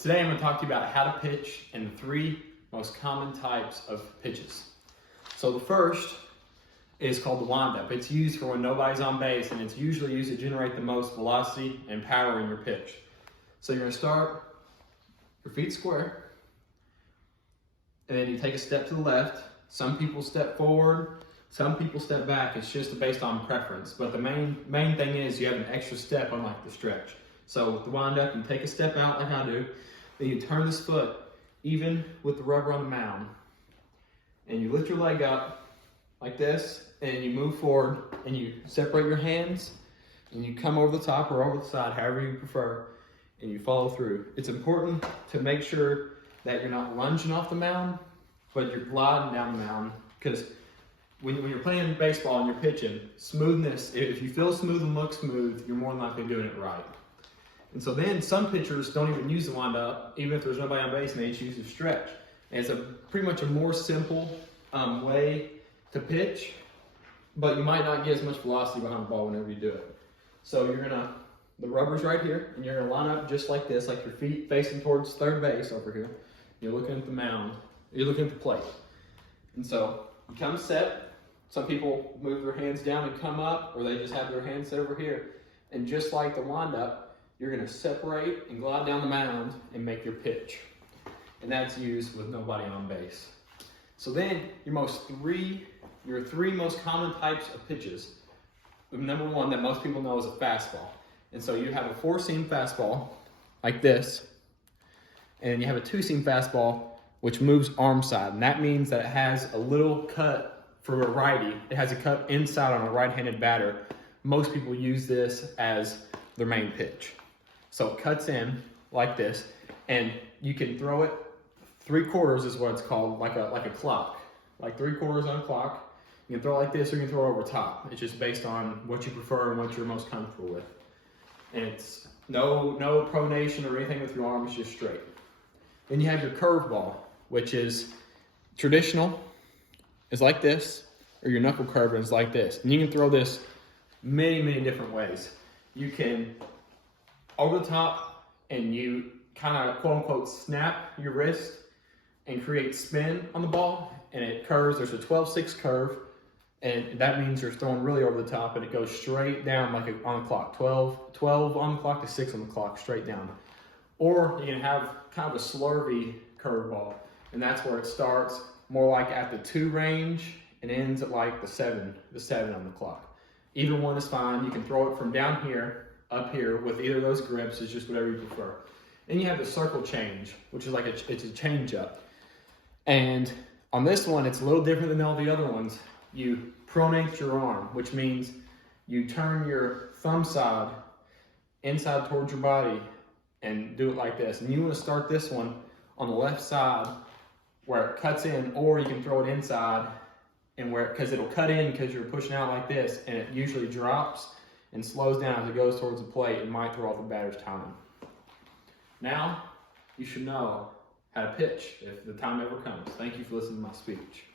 Today I'm going to talk to you about how to pitch and the three most common types of pitches. So the first is called the windup. It's used for when nobody's on base, and it's usually used to generate the most velocity and power in your pitch. So you're going to start your feet square, and then you take a step to the left. Some people step forward, some people step back. It's just based on preference. But the main thing is you have an extra step unlike the stretch. So with the windup, you take a step out like I do, then you turn this foot even with the rubber on the mound, and you lift your leg up like this, and you move forward, and you separate your hands, and you come over the top or over the side, however you prefer, and you follow through. It's important to make sure that you're not lunging off the mound, but you're gliding down the mound, because when you're playing baseball and you're pitching, smoothness, if you feel smooth and look smooth, you're more than likely doing it right. And so then some pitchers don't even use the windup, even if there's nobody on base, and they just use the stretch. And it's pretty much a more simple way to pitch, but you might not get as much velocity behind the ball whenever you do it. So the rubber's right here, and you're gonna line up just like this, like your feet facing towards third base over here. You're looking at the mound, you're looking at the plate. And so you come set. Some people move their hands down and come up, or they just have their hands set over here. And just like the windup, you're gonna separate and glide down the mound and make your pitch. And that's used with nobody on base. So then your three most common types of pitches. Number one that most people know is a fastball. And so you have a 4-seam fastball like this, and you have a 2-seam fastball which moves arm side. And that means that it has a little cut for a righty. It has a cut inside on a right-handed batter. Most people use this as their main pitch. So it cuts in like this, and you can throw it 3/4 is what it's called, like a clock, like 3/4 on a clock. You can throw it like this, or you can throw it over top. It's just based on what you prefer and what you're most comfortable with. And it's no pronation or anything with your arm, it's just straight. Then you have your curveball, which is traditional, is like this, or your knuckle curver is like this. And you can throw this many different ways. You can over the top, and you kind of quote unquote snap your wrist and create spin on the ball, and it curves. There's a 12-6 curve, and that means you're throwing really over the top, and it goes straight down like on the clock, 12 on the clock to 6 on the clock, straight down. Or you can have kind of a slurvy curveball, and that's where it starts more like at the 2 range and ends at like the 7 on the clock. Either one is fine. You can throw it from down here up here with either of those grips. It's just whatever you prefer. And you have the circle change, which is like it's a change up. And on this one, it's a little different than all the other ones. You pronate your arm, which means you turn your thumb side inside towards your body and do it like this. And you want to start this one on the left side where it cuts in, or you can throw it inside and because it'll cut in because you're pushing out like this, and it usually drops and slows down as it goes towards the plate and might throw off the batter's timing. Now, you should know how to pitch if the time ever comes. Thank you for listening to my speech.